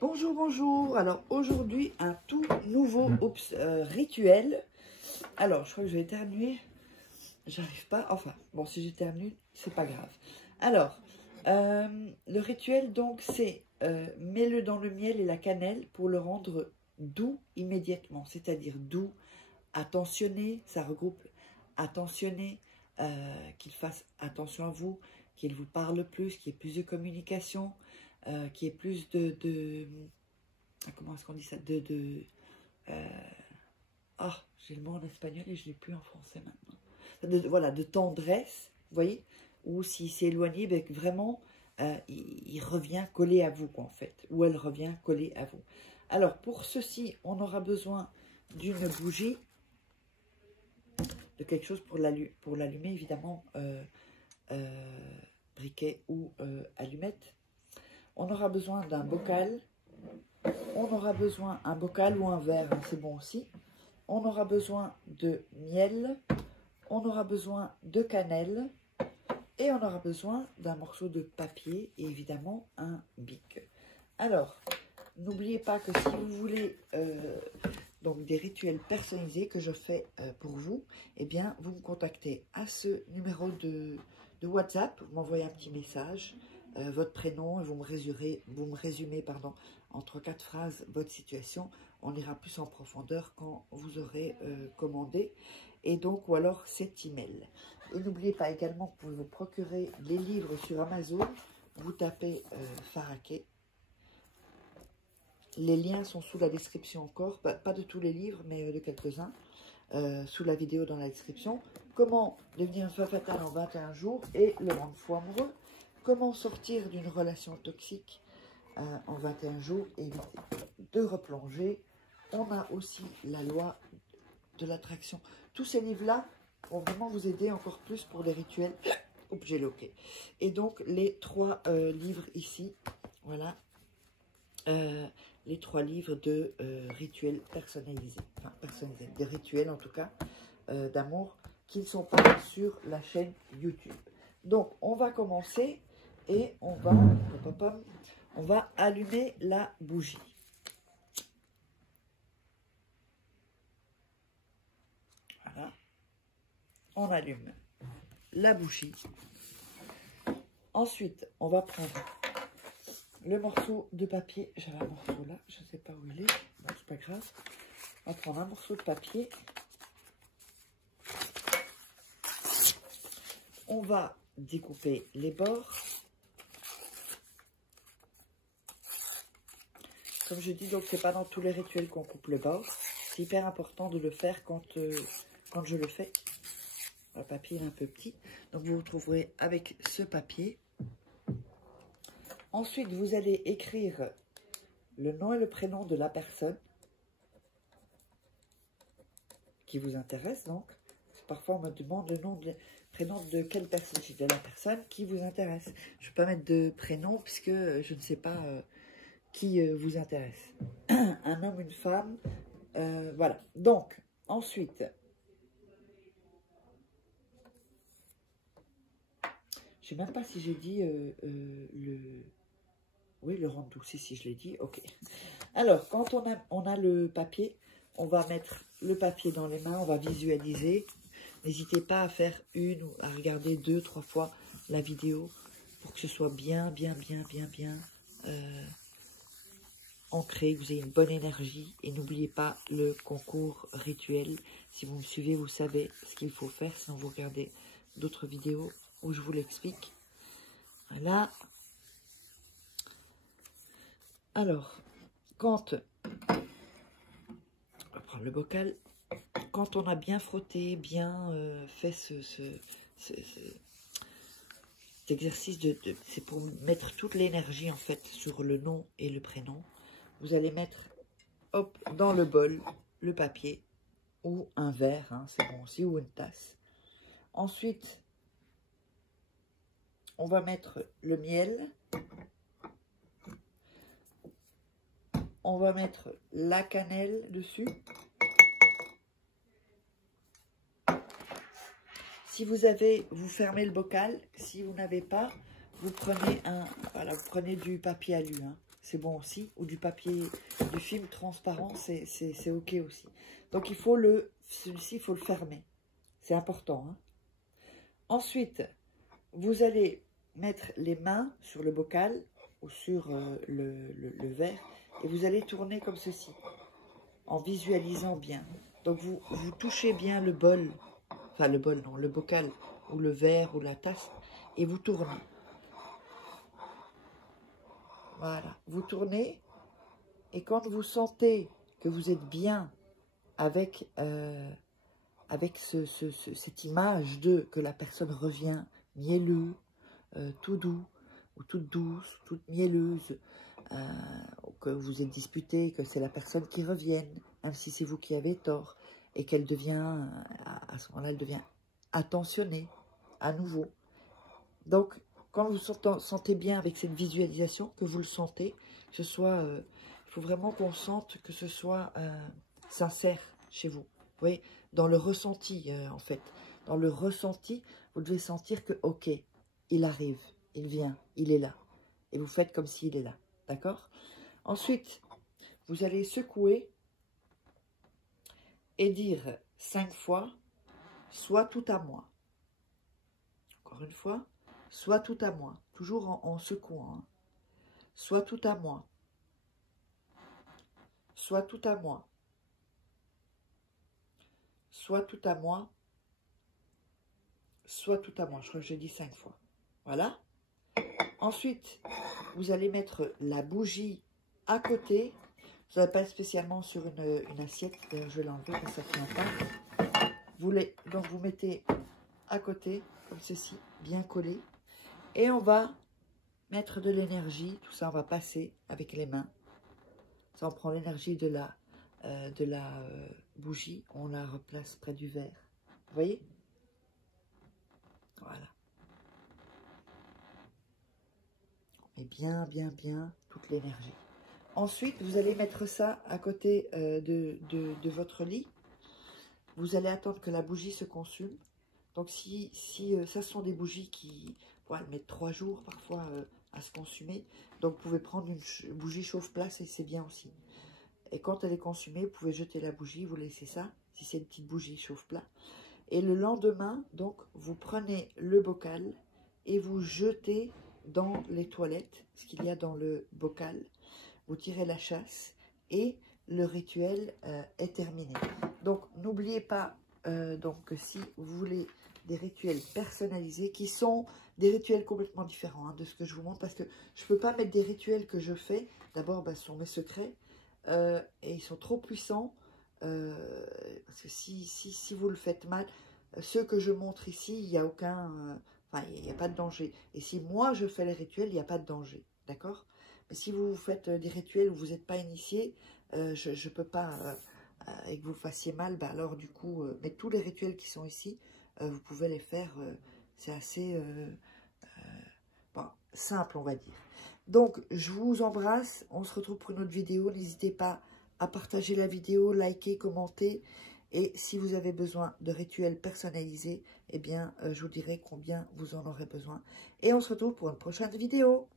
Bonjour, bonjour. Alors aujourd'hui, un tout nouveau rituel. Alors, je crois que je vais éternuer. J'arrive pas. Enfin, bon, si j'éternue, c'est pas grave. Alors, le rituel, donc, c'est mets-le dans le miel et la cannelle pour le rendre doux immédiatement. C'est-à-dire doux, attentionné. Ça regroupe attentionné, qu'il fasse attention à vous, qu'il vous parle plus, qu'il y ait plus de communication. Qui est plus comment est-ce qu'on dit ça, j'ai le mot en espagnol et je ne l'ai plus en français maintenant. Voilà, de tendresse, vous voyez, ou s'il s'est éloigné, ben, vraiment, il revient collé à vous, quoi, en fait, ou elle revient collée à vous. Alors, pour ceci, on aura besoin d'une bougie, de quelque chose pour l'allumer, évidemment, briquet ou allumette. On aura besoin d'un bocal, on aura besoin d'un bocal ou un verre, hein, c'est bon aussi. On aura besoin de miel, on aura besoin de cannelle et on aura besoin d'un morceau de papier et évidemment un bic. Alors, n'oubliez pas que si vous voulez donc des rituels personnalisés que je fais pour vous, eh bien, vous me contactez à ce numéro de WhatsApp, vous m'envoyez un petit message, votre prénom, et vous me résumez en 3-4 phrases votre situation. On ira plus en profondeur quand vous aurez commandé. Et donc, ou alors cet email. Et n'oubliez pas également que vous pouvez vous procurer les livres sur Amazon. Vous tapez Faraké. Les liens sont sous la description encore. Pas de tous les livres, mais de quelques-uns. Sous la vidéo dans la description. Comment devenir une femme fatale en 21 jours et le monde fou amoureux. Comment sortir d'une relation toxique en 21 jours et éviter de replonger. On a aussi la loi de l'attraction. Tous ces livres-là vont vraiment vous aider encore plus pour les rituels. Oups, j'ai loqué. Et donc, les 3 livres ici, voilà, les 3 livres de rituels personnalisés. Enfin, personnalisés, des rituels en tout cas, d'amour, qui ne sont pas sur la chaîne YouTube. Donc, on va commencer. Et on va allumer la bougie. Voilà. On allume la bougie. Ensuite, on va prendre le morceau de papier. J'avais un morceau là, je ne sais pas où il est. Bon, c'est pas grave. On va prendre un morceau de papier. On va découper les bords. Comme je dis, donc c'est pas dans tous les rituels qu'on coupe le bord. C'est hyper important de le faire quand je le fais. Le papier est un peu petit. Donc vous vous trouverez avec ce papier. Ensuite, vous allez écrire le nom et le prénom de la personne qui vous intéresse. Donc, parfois on me demande le nom, le prénom de quelle personne, de la personne qui vous intéresse. Je ne vais pas mettre de prénom puisque je ne sais pas qui vous intéresse. Un homme, une femme, voilà. Donc, ensuite, je ne sais même pas si j'ai dit oui, le rendre doux, si je l'ai dit, ok. Alors, quand on a le papier, on va mettre le papier dans les mains, on va visualiser. N'hésitez pas à faire une ou à regarder 2-3 fois la vidéo pour que ce soit bien ancré, que vous ayez une bonne énergie. Et n'oubliez pas le concours rituel. Si vous me suivez, vous savez ce qu'il faut faire. Sinon, vous regardez d'autres vidéos où je vous l'explique. Voilà. Alors, quand... On va prendre le bocal. Quand on a bien frotté, bien fait cet exercice c'est pour mettre toute l'énergie en fait sur le nom et le prénom. Vous allez mettre, hop, dans le bol, le papier ou un verre, hein, c'est bon aussi, ou une tasse. Ensuite, on va mettre le miel. On va mettre la cannelle dessus. Si vous avez, vous fermez le bocal. Si vous n'avez pas, vous prenez vous prenez du papier alu. Hein. c'est bon aussi. Ou du papier, du film transparent, c'est ok aussi. Donc il faut celui-ci, il faut le fermer. C'est important. Hein. Ensuite, vous allez mettre les mains sur le bocal ou sur le verre et vous allez tourner comme ceci, en visualisant bien. Donc vous touchez bien le bol, enfin le bol non, le bocal ou le verre ou la tasse et vous tournez. Voilà, vous tournez et quand vous sentez que vous êtes bien avec, cette image que la personne revient mielleux, tout doux, ou toute douce, toute mielleuse, que vous êtes disputé, que c'est la personne qui revienne, même si c'est vous qui avez tort, et qu'elle devient, à ce moment-là, elle devient attentionnée, à nouveau. Donc, quand vous sentez bien avec cette visualisation, que vous le sentez, que ce soit, il faut vraiment qu'on sente que ce soit sincère chez vous. Vous voyez, dans le ressenti, en fait. Dans le ressenti, vous devez sentir que, ok, il arrive, il vient, il est là. Et vous faites comme s'il est là. D'accord? Ensuite, vous allez secouer et dire 5 fois, soit tout à moi. Encore une fois, soit tout à moi. Toujours en secouant. Hein. Soit tout à moi. Soit tout à moi. Soit tout à moi. Soit tout à moi. Je crois que j'ai dit 5 fois. Voilà. Ensuite, vous allez mettre la bougie à côté. Vous n'avez pas spécialement sur une assiette. D'ailleurs, je vais l'enlever parce que ça ne tient pas. Donc, vous mettez à côté, comme ceci, bien collé. Et on va mettre de l'énergie. Tout ça, on va passer avec les mains. Ça, on prend l'énergie de la bougie. On la replace près du verre. Vous voyez? Voilà. On met bien, bien, bien toute l'énergie. Ensuite, vous allez mettre ça à côté de votre lit. Vous allez attendre que la bougie se consume. Donc, si ça sont des bougies qui mettent 3 jours parfois à se consumer. Donc, vous pouvez prendre une bougie chauffe-place et c'est bien aussi. Et quand elle est consumée, vous pouvez jeter la bougie, vous laissez ça, si c'est une petite bougie chauffe-plat. Et le lendemain, donc, vous prenez le bocal et vous jetez dans les toilettes ce qu'il y a dans le bocal. Vous tirez la chasse et le rituel est terminé. Donc, n'oubliez pas que si vous voulez des rituels personnalisés, qui sont des rituels complètement différents de ce que je vous montre, parce que je ne peux pas mettre des rituels que je fais. D'abord, ce sont mes secrets et ils sont trop puissants. Parce que si vous le faites mal, ceux que je montre ici, il n'y a aucun... il n'y a pas de danger. Et si moi, je fais les rituels, il n'y a pas de danger. D'accord? Mais si vous faites des rituels où vous n'êtes pas initié, je ne peux pas, et que vous fassiez mal, alors du coup, mais tous les rituels qui sont ici, vous pouvez les faire, c'est assez simple, on va dire. Donc, je vous embrasse, on se retrouve pour une autre vidéo, n'hésitez pas à partager la vidéo, liker, commenter, et si vous avez besoin de rituels personnalisés, eh bien, je vous dirai combien vous en aurez besoin. Et on se retrouve pour une prochaine vidéo.